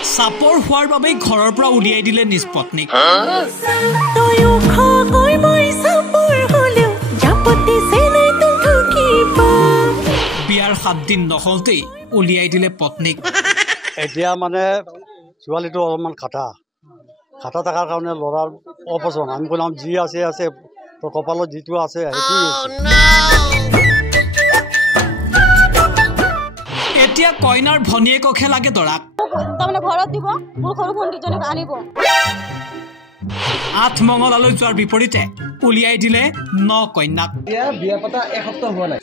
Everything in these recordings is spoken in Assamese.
চাপৰ হোৱাৰ বাবে ঘৰৰ পৰা উলিয়াই দিলে নিজ পত্নীক। বিয়াৰ 7 দিন নহলতেই উলিয়াই দিলে পত্নীক। এতিয়া মানে ছোৱালীটো অলপমান খাটা থকাৰ কাৰণে ল'ৰাৰ অপচন্দ। আমি ক'লাম যি আছে তো কপালত যিটো আছে এতিয়া কইনাৰ ভনীয়েকহে লাগে দৰাক। তাৰমানে ঘৰত দিব, মোৰ সৰু ভণ্টিজনীক আনিব। আঠমঙলালৈ যোৱাৰ বিপৰীতে উলিয়াই দিলে 9 কন্যাক। বিয়া পতা এসপ্তাহ হোৱা নাই।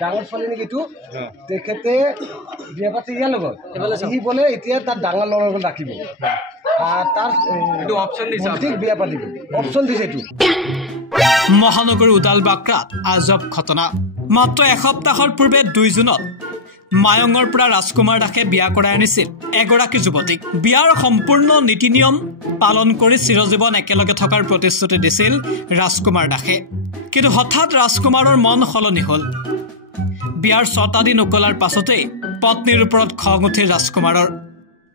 ডাঙৰ ছোৱালী নেকি এইটো, তেখেতে বিয়া পাতি ইয়াৰ লগত সি বোলে এতিয়া তাত ডাঙৰ ল'ৰাৰ লগত ৰাখিব, তাৰ বিয়া পাতিব অপশ্যন দিছে। এইটো মহানগৰ উদালবাক্ৰাত আজব ঘটনা। মাত্ৰ এসপ্তাহৰ পূৰ্বে 2 জুনত মায়ঙৰ পৰা ৰাজকুমাৰ দাসে বিয়া কৰাই আনিছিল এগৰাকী যুৱতীক। বিয়াৰ সম্পূৰ্ণ নীতি নিয়ম পালন কৰি চিৰজীৱন একেলগে থকাৰ প্ৰতিশ্ৰুতি দিছিল ৰাজকুমাৰ দাসে। কিন্তু হঠাৎ ৰাজকুমাৰৰ মন সলনি হ'ল। বিয়াৰ 6টা দিন উকলাৰ পাছতেই পত্নীৰ ওপৰত খং উঠিল ৰাজকুমাৰৰ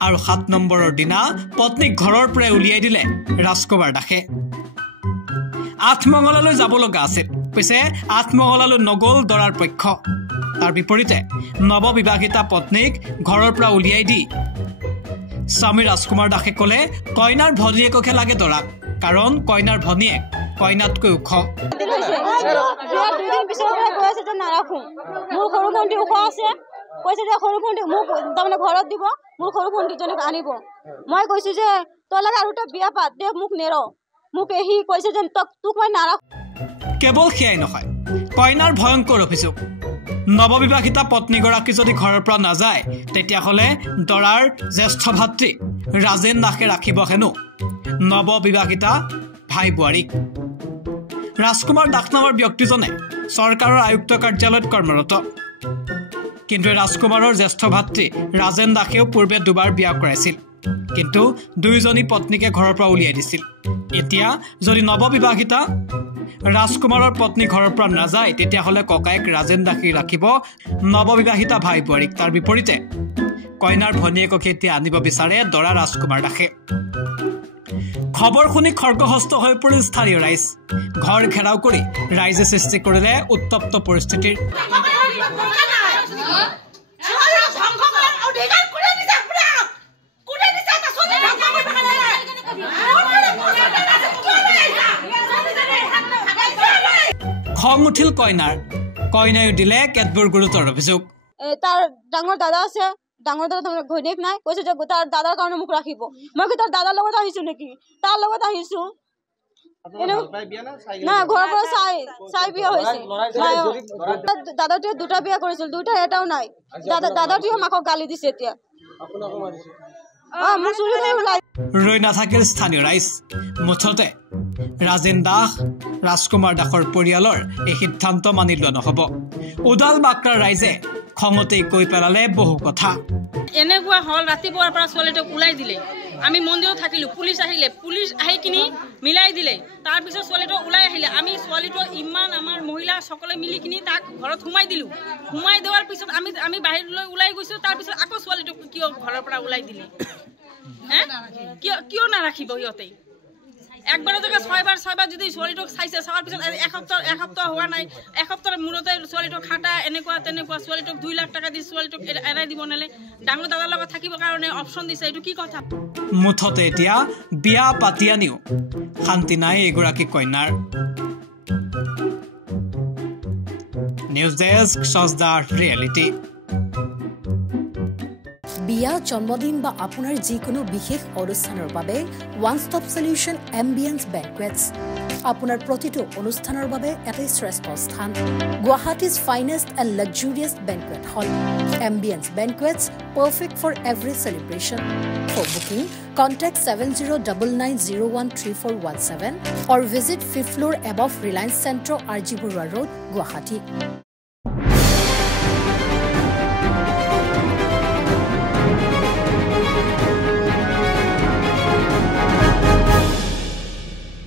আৰু 7 নম্বৰৰ দিনা পত্নীক ঘৰৰ পৰাই উলিয়াই দিলে ৰাজকুমাৰ দাসে। আঠমঙলালৈ যাব লগা আছিল, পিছে আঠমঙলালৈ নগ'ল দৰাৰ পক্ষ। তাৰ বিপৰীতে নৱবিবাহিতা পত্নীক ঘৰৰ পৰা উলিয়াই দি স্বামী ৰাজকুমাৰ দাসে ক'লে কইনাৰ ভনীয়েকহে লাগে দৰাক, কাৰণ কইনাৰ ভনীয়েক কইনাতকৈ ওখ। মোৰ সৰু ভণ্টি ওখ আছে, কৈছে যে সৰু ভণ্টি মোক তাৰমানে ঘৰত দিব, মোৰ সৰু ভণ্টিজনীক আনিব। মই কৈছো যে তই লাগে আৰু বিয়া পাত দে, মোক নেৰ। মোক সি কৈছে যে তোক মই নাৰাখো। কেৱল সেয়াই নহয়, কইনাৰ ভয়ংকৰ অভিযোগ। নৱবিবাহিতা পত্নীগৰাকী যদি ঘৰৰ পৰা নাযায় তেতিয়াহ'লে দৰাৰ জ্যেষ্ঠ ভাতৃ ৰাজেন দাসে ৰাখিব হেনো নৱবিবাহিতা ভাই বোৱাৰীক। ৰাজকুমাৰ দাস নামৰ ব্যক্তিজনে চৰকাৰৰ আয়ুক্ত কাৰ্যালয়ত কৰ্মৰত। কিন্তু ৰাজকুমাৰৰ জ্যেষ্ঠ ভাতৃ ৰাজেন দাসেও পূৰ্বে 2বাৰ বিয়া কৰাইছিল, কিন্তু 2জনী পত্নীকে ঘৰৰ পৰা উলিয়াই দিছিল। এতিয়া যদি নৱবিবাহিতা ৰাজকুমাৰৰ পত্নী ঘৰৰ পৰা নাযায় তেতিয়াহ'লে ককায়েক ৰাজেন দাসে ৰাখিব নৱবিবাহিতা ভাই বোৱাৰীক। তাৰ বিপৰীতে কইনাৰ ভনীয়েকক এতিয়া আনিব বিচাৰে দৰা ৰাজকুমাৰ দাসে। খবৰ শুনি খৰ্গহস্ত হৈ পৰিল স্থানীয় ৰাইজ। ঘৰ ঘেৰাও কৰি ৰাইজে সৃষ্টি কৰিলে উত্তপ্ত পৰিস্থিতিৰ। খং উঠিল কইনায়ো দিলে কেতবোৰ গুৰুতৰ অভিযোগ। তাৰ ডাঙৰ দাদা আছে, ডাঙৰ দাদা ঘৈণীয়েক নাই, কৈছে যে তাৰ দাদাৰ কাৰণে মোক ৰাখিব। মই কি তাৰ দাদাৰ লগত আহিছো নেকি? তাৰ লগত আহিছো। নাই, ঘৰৰ পৰা চাই বিয়া হৈছে। দাদাটোৱে 2টা বিয়া কৰিছিল, 2টাৰ এটাও নাই। দাদাটোৱে মাকক গালি দিছে এতিয়া। ৰৈ নাথাকিল স্থানীয় ৰাইজ। মুঠতে ৰাজেন দাস ৰাজকুমাৰ দাসৰ পৰিয়ালৰ এই সিদ্ধান্ত মানি লোৱা নহ'ব। উদালবাক্ৰাৰ ৰাইজে খঙতেই কৈ পেলালে বহু কথা। এনেকুৱা হ'ল, ৰাতিপুৱাৰ পৰা ছোৱালীটোক ওলাই দিলে। আমি মন্দিৰত থাকিলোঁ, পুলিচ আহিলে, পুলিচ আহি কিনি মিলাই দিলে। তাৰপিছত ছোৱালীটো ওলাই আহিলে। আমি ছোৱালীটো ইমান আমাৰ মহিলা সকলে মিলি কিনি তাক ঘৰত সোমাই দিলোঁ। সোমাই দেওয়াৰ পিছত আমি বাহিৰলৈ ওলাই গৈছোঁ। তাৰপিছত আকৌ ছোৱালীটোক কিয় ঘৰৰ পৰা ওলাই দিলে? কিয় নাৰাখিব সিহঁতে? একবাৰৰ জেগা 6বাৰ যদি ছোৱালীটোক চাইছে, চোৱাৰ পিছত এসপ্তাহ হোৱা নাই, এসপ্তাহৰ মূৰতে ছোৱালীটোক খাটা এনেকুৱা তেনেকুৱা, ছোৱালীটোক 2 লাখ টকা দি ছোৱালীটোক এৰাই দিব নালে, ডাঙৰ দাদাৰ লগত থাকিবৰ কাৰণে অপশ্যন দিছে। এইটো কি কথা? মুঠতে এতিয়া বিয়া পাতি আনিও শান্তি নাই এগৰাকী কন্যাৰ। নিউজ ডেস্ক, সজদা ৰিয়েলিটি। বিয়া, জন্মদিন বা আপোনাৰ যিকোনো বিশেষ অনুষ্ঠানৰ বাবে one stop solution ambience banquets. আপোনাৰ প্ৰতিটো অনুষ্ঠানৰ বাবে এটাই শ্ৰেষ্ঠ স্থান, Guwahati's finest and luxurious banquet hall. Ambience banquets, perfect for every celebration. For booking, contact 7099013417 or visit 5th floor above Reliance Centro, RG Burwa Road, Guwahati.